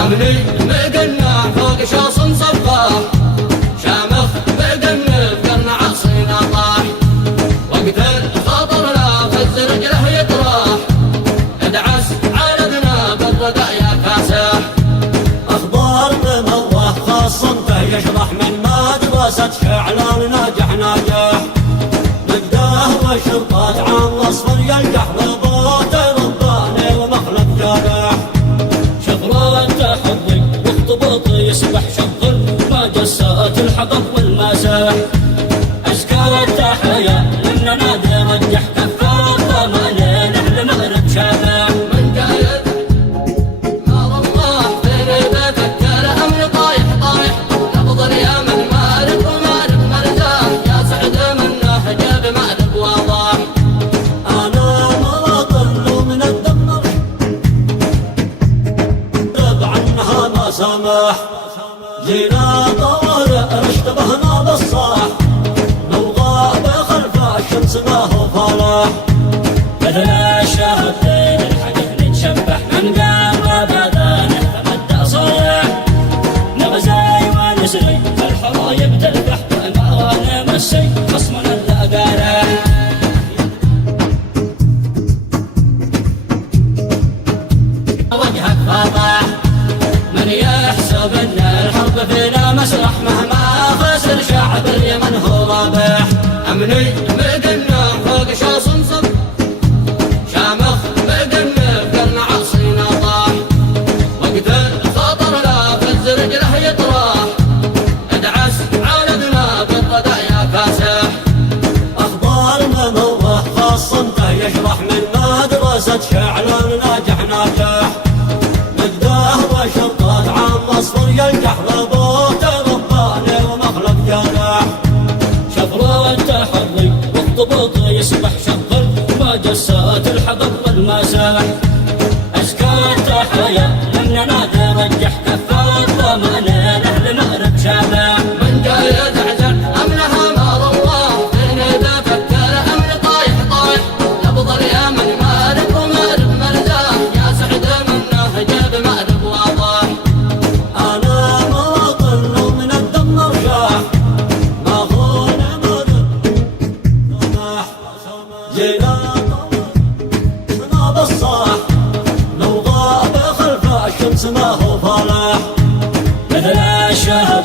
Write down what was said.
عمري مقنا فوق شاص صباح شامخ مقنا بقرن عصينا طاح وقت الخطر لا فز رجله يطراح ادعس عالدنا بالردى يا كاسح اخبار من الله خاصمته يشرح من مدرسة شعلان ناجح نقداه وشرطات عام وصفر يلقح ضباط رباني ومخلق جارح يسبح شغل ما جسات الحطب والمساح أشكال التحية لنا نادي رجح كفار ضمانين أهل مغرب شابح من قايد نار الله بين بفكر أمر طايح نبض اليمن مالك ومالك مرتاح يا سعد منه جاب مالك واضح أنا ما ضل من الدمر رب عنها ما سمح جينا طوارئ اشتبهنا بالصاح لو غاب خلف الشمس ما هو فلاح مثل الشهدين الحق نتشبح من قام بدانه تمدى صريح نغزي ونسري الحرايب تلقح وما نمسي خصمنا الأقارح وجهك فاضح من يحسب ان الحرب فينا مسرح مهما خسر شعب اليمن هو رابح امني مقنا فوق شاص صب شامخ مقنا بقرن عصينا طاح وقت الخطر لا فز رجله يطراح ادعس عالدنا بالردى يا كاسح اخبار من الله خاصمته يشرح من مدرسة شعلان ناجح نقداه وشرطات عام وصفر يلقح ضباط رباني ومخلق جارح شفرة التحري والضبط يسبح شغل ما جسات الحطب والمساح أشكال التحية لنا نادي رجح كفار ضمانين أهل مغرب شابح من قايد عزل أمنها مار الله بين بفكر أمر طايح نبض اليمن مالك ومالك مرتاح يا سعد منه جاب مالك واضح أنا ما ضل من الدم رشاح ما هو نمر سمح جينا طوارئ بالصاح لو غاب خلف الشمس ما هو فلاح مثل الشهد